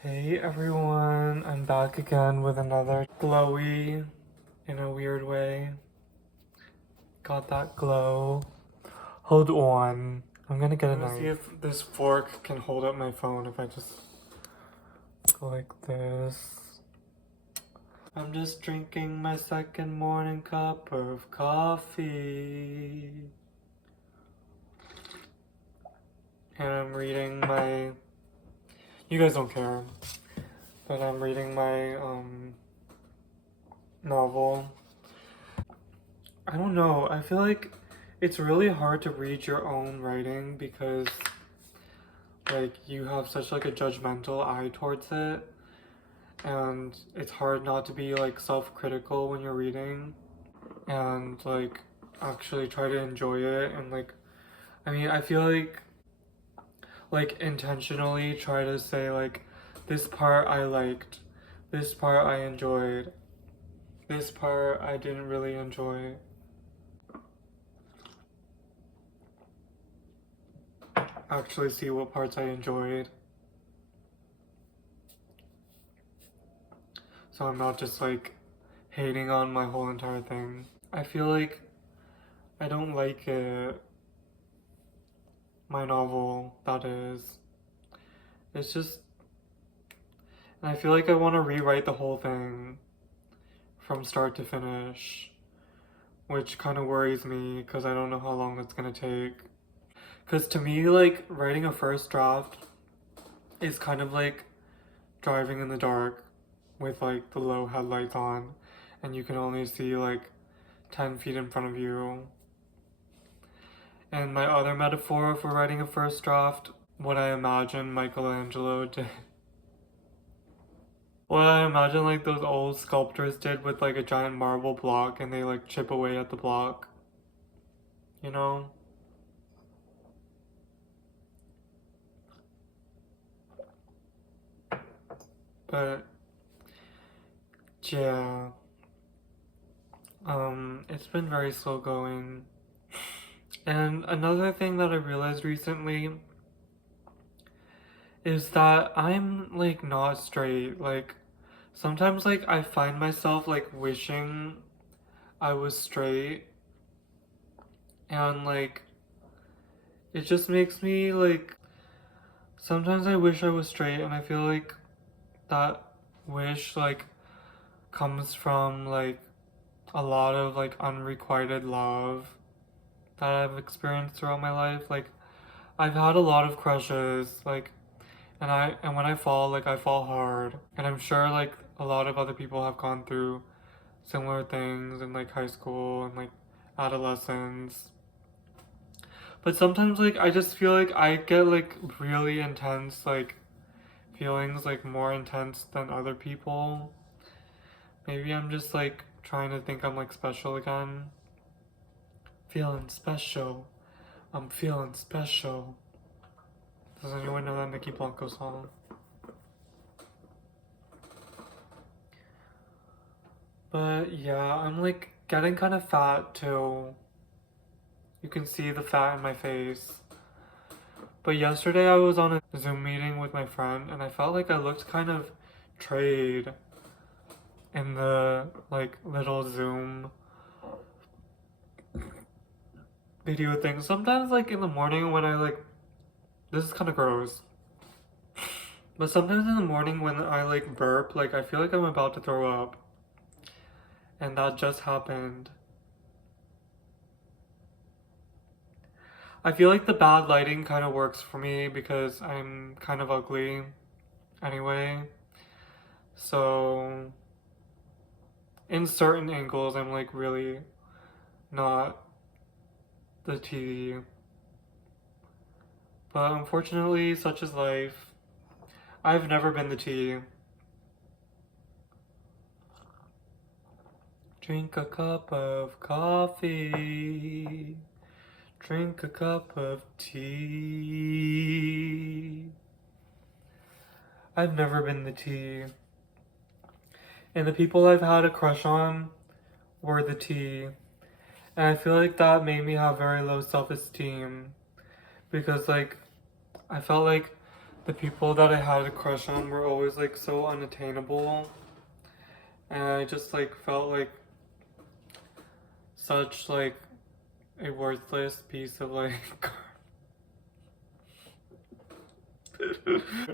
Hey everyone, I'm back again with another glowy in a weird way. Got that glow. Hold on. I'm gonna get a knife. See if this fork can hold up my phone if I just go like this. I'm just drinking my second morning cup of coffee. And I'm reading my... You guys don't care. But I'm reading my novel. I don't know, I feel like it's really hard to read your own writing because like you have such like a judgmental eye towards it, and it's hard not to be like self-critical when you're reading and like actually try to enjoy it. And like, I mean, I feel like intentionally try to say like, this part I liked, this part I enjoyed, this part I didn't really enjoy. Actually see what parts I enjoyed, so I'm not just like hating on my whole entire thing. I feel like I don't like it. My novel, that is. It's just, and I feel like I want to rewrite the whole thing from start to finish, which kind of worries me because I don't know how long it's gonna take. Because to me, like, writing a first draft is kind of like driving in the dark with like the low headlights on and you can only see like 10 feet in front of you. And my other metaphor for writing a first draft, what I imagine Michelangelo did. What I imagine like those old sculptors did with like a giant marble block and they like chip away at the block. You know? But yeah. It's been very slow going. And another thing that I realized recently is that I'm like not straight. Like sometimes like I find myself like wishing I was straight, and like it just makes me like sometimes I wish I was straight, and I feel like that wish like comes from like a lot of like unrequited love that I've experienced throughout my life. Like I've had a lot of crushes, like, and when I fall, like I fall hard. And I'm sure like a lot of other people have gone through similar things in like high school and like adolescence. But sometimes like I just feel like I get like really intense like feelings, like more intense than other people. Maybe I'm just like trying to think I'm like special again. Feeling special. I'm feeling special. Does anyone know that Mickey Blanco song? But yeah, I'm like getting kind of fat too. You can see the fat in my face. But yesterday I was on a Zoom meeting with my friend and I felt like I looked kind of trade in the like little Zoom video thing. Sometimes like in the morning when I like, this is kind of gross, but sometimes in the morning when I like burp, like I feel like I'm about to throw up. And that just happened. I feel like the bad lighting kind of works for me because I'm kind of ugly anyway. So in certain angles, I'm like really not the tea. But unfortunately, such is life. I've never been the tea. Drink a cup of coffee. Drink a cup of tea. I've never been the tea. And the people I've had a crush on were the tea. And I feel like that made me have very low self-esteem. Because like, I felt like the people that I had a crush on were always like so unattainable, and I just like felt like such like a worthless piece of like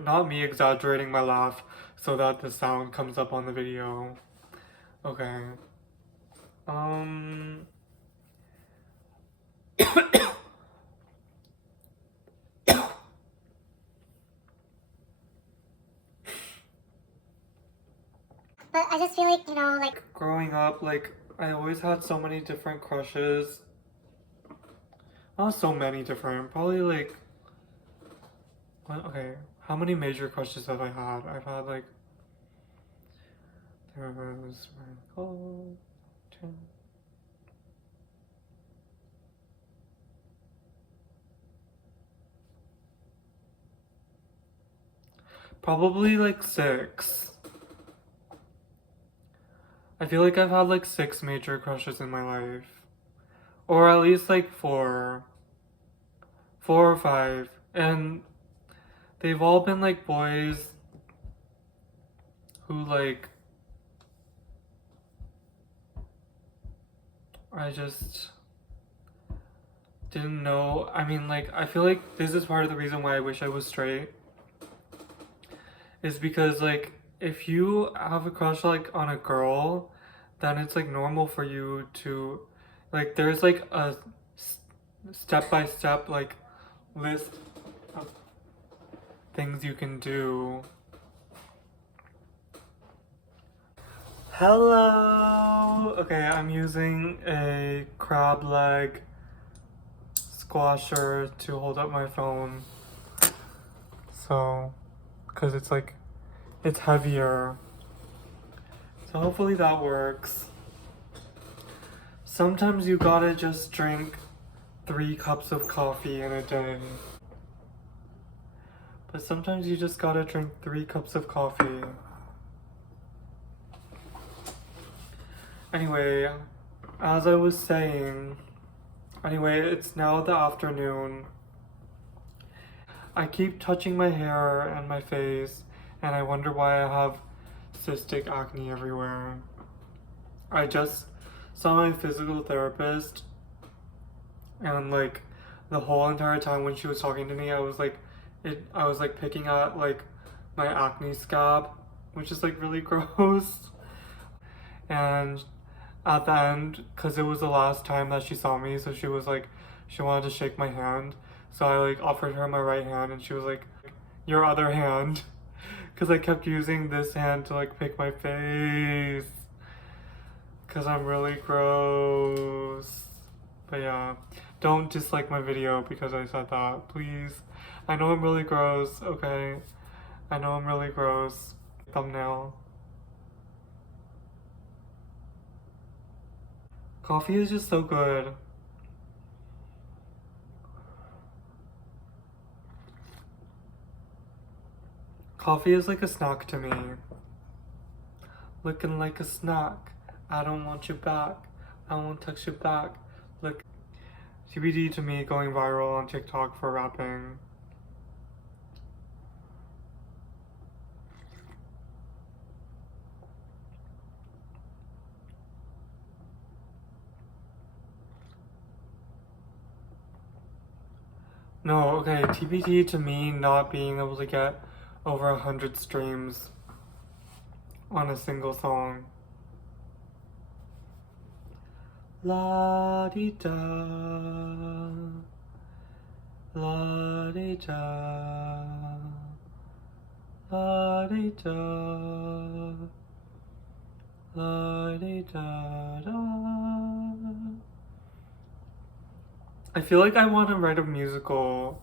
not me exaggerating my laugh so that the sound comes up on the video. Okay. But I just feel like, you know, like growing up, like I always had so many different crushes. Not so many different, probably like okay, how many major crushes have I had? I've had like there was probably like 6. I feel like I've had like 6 major crushes in my life. Or at least like 4. 4 or 5. And they've all been like boys who like I just didn't know. I mean, like, I feel like this is part of the reason why I wish I was straight. Is because, like, if you have a crush, like, on a girl, then it's, like, normal for you to, like, there's, like, a step-by-step, like, list of things you can do. Hello! Okay, I'm using a crab leg squasher to hold up my phone. So, because it's like, it's heavier. So hopefully that works. Sometimes you gotta just drink 3 cups of coffee in a day. But sometimes you just gotta drink 3 cups of coffee. Anyway, as I was saying, it's now the afternoon. I keep touching my hair and my face, and I wonder why I have cystic acne everywhere. I just saw my physical therapist, and like the whole entire time when she was talking to me, I was like picking at like my acne scab, which is like really gross. And at the end, because it was the last time that she saw me, so she was like, she wanted to shake my hand. So I like offered her my right hand, and she was like, your other hand. Because I kept using this hand to like pick my face. Because I'm really gross. But yeah, don't dislike my video because I said that, please. I know I'm really gross, okay? I know I'm really gross. Thumbnail. Coffee is just so good. Coffee is like a snack to me. Looking like a snack. I don't want you back. I won't text you back. Look. TBD to me going viral on TikTok for rapping. No, okay, TBD to me not being able to get over 100 streams on a single song. La-di-da, la-di-da, la-di-da, la-di-da-da. I feel like I want to write a musical.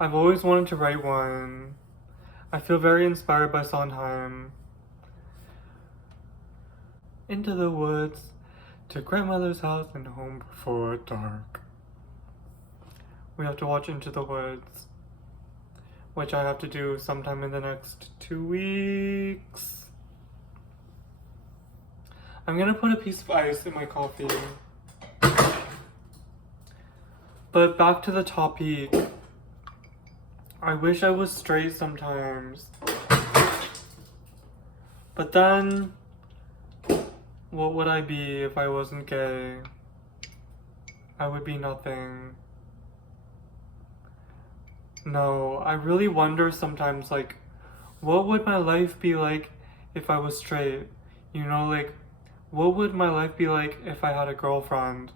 I've always wanted to write one. I feel very inspired by Sondheim. Into the woods, to grandmother's house and home before dark. We have to watch Into the Woods, which I have to do sometime in the next 2 weeks. I'm gonna put a piece of ice in my coffee. But back to the topic. I wish I was straight sometimes. But then, what would I be if I wasn't gay? I would be nothing. No, I really wonder sometimes, like, what would my life be like if I was straight? You know, like, what would my life be like if I had a girlfriend?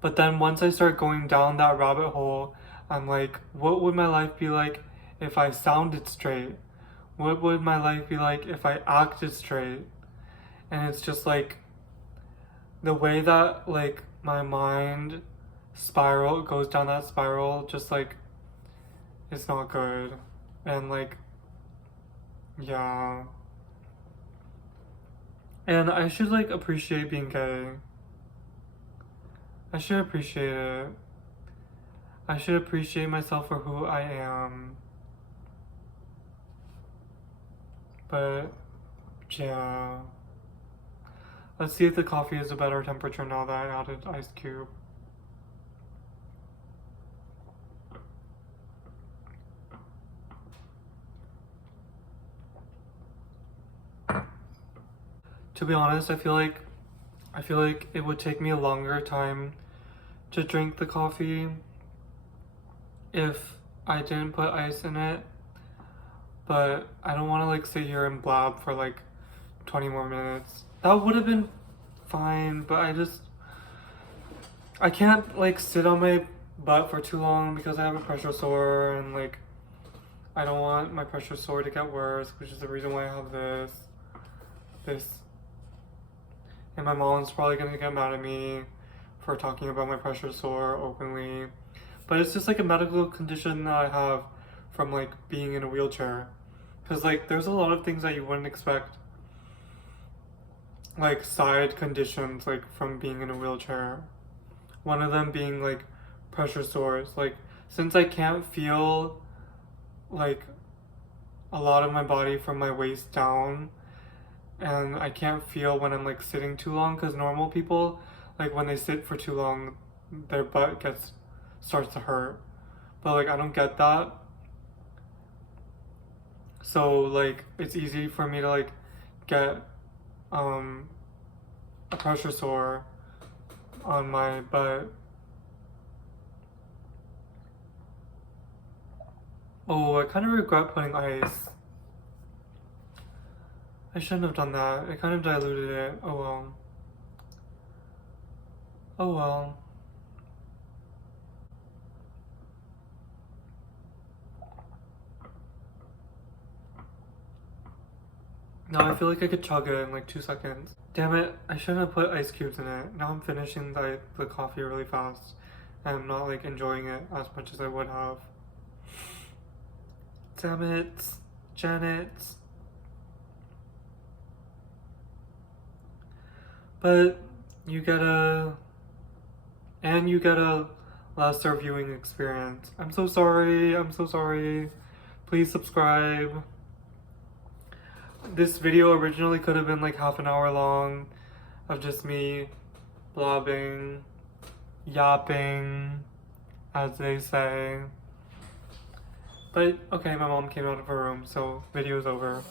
But then once I start going down that rabbit hole, I'm like, what would my life be like if I sounded straight? What would my life be like if I acted straight? And it's just like, the way that, like, my mind goes down that spiral, just like, it's not good. And like, yeah. And I should like appreciate being gay. I should appreciate it. I should appreciate myself for who I am. But yeah. Let's see if the coffee is a better temperature now that I added ice cube. To be honest, I feel like it would take me a longer time to drink the coffee if I didn't put ice in it. But I don't want to like sit here and blab for like 20 more minutes. That would have been fine, but I can't like sit on my butt for too long because I have a pressure sore, and like I don't want my pressure sore to get worse, which is the reason why I have this. And my mom's probably gonna get mad at me for talking about my pressure sore openly. But it's just like a medical condition that I have from like being in a wheelchair. Cause like there's a lot of things that you wouldn't expect, like side conditions, like from being in a wheelchair. One of them being like pressure sores. Like since I can't feel like a lot of my body from my waist down, and I can't feel when I'm like sitting too long, because normal people, like when they sit for too long, their butt starts to hurt. But like I don't get that. So like it's easy for me to like get a pressure sore on my butt. Oh, I kind of regret putting ice. I shouldn't have done that. I kind of diluted it. Oh well. Oh well. Now I feel like I could chug it in like 2 seconds. Damn it, I shouldn't have put ice cubes in it. Now I'm finishing the coffee really fast, and I'm not like enjoying it as much as I would have. Damn it, Janet. But you get a lesser viewing experience. I'm so sorry. Please subscribe. This video originally could have been like half an hour long of just me blabbing, yapping, as they say. But okay, my mom came out of her room, so video's over.